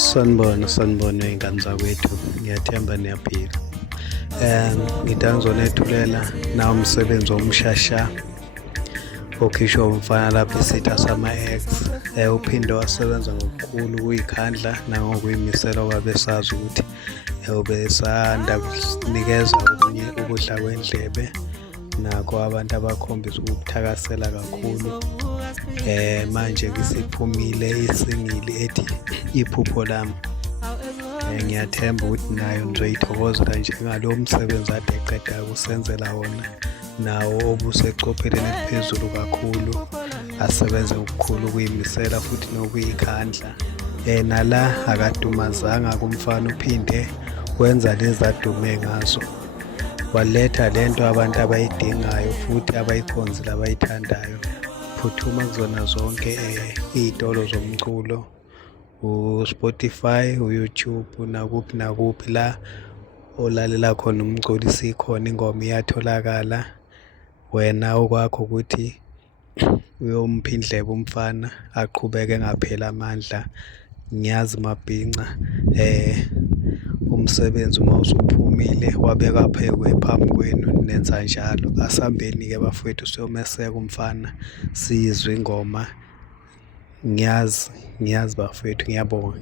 Sanibona iy'ngane zakwethu, ngiyathemba niyaphila. Ngidinga ngizonethulela nawo umsebenzi womshasha okhishwa umfana lapho isitha sama-X. Uphinde wasebenza ngokukhulu ukuy'khandla nangokuy'misela kwabe sazi ukuthi ubesanda kunikeza okunye ukudla kwendlebe nakho abantu abakhombisa ukukuthakasela kakhulu. Manje-ke isiphumile isingili ethi iphupho lami. Ngiyathemba ukuthi nayo nizoyithokozela njengalo msebenzi ade eqeda kusenzela wona, nawo obuseqopheleni eliphezulu kakhulu, asebenze ngokukhulu ukuy'misela futhi nokuy'khandla. Nala akadumazanga kumfana, uphinde wenza lezi adume ngazo, waletha lento abantu abayidingayo futhi abayikhonzile abayithandayo. Phuthuma kuzona zonke iy'tolo zomculo, u-Spotify, u-YouTube, nakuphi la olalela khona umculo, isikhona ingoma iyatholakala. Wena okwakho ukuthi uyompha indlebe umfana aqhubeke engapheli amandla. Ngiyazi mabhinca umsebenzi uma usuphumile wabeka phambi kwenu nenza njalo. Asihambeni-ke bafowethu siyomeseka umfana sizwe ingoma. Ngiyazi bafowethu, ngiyabonga.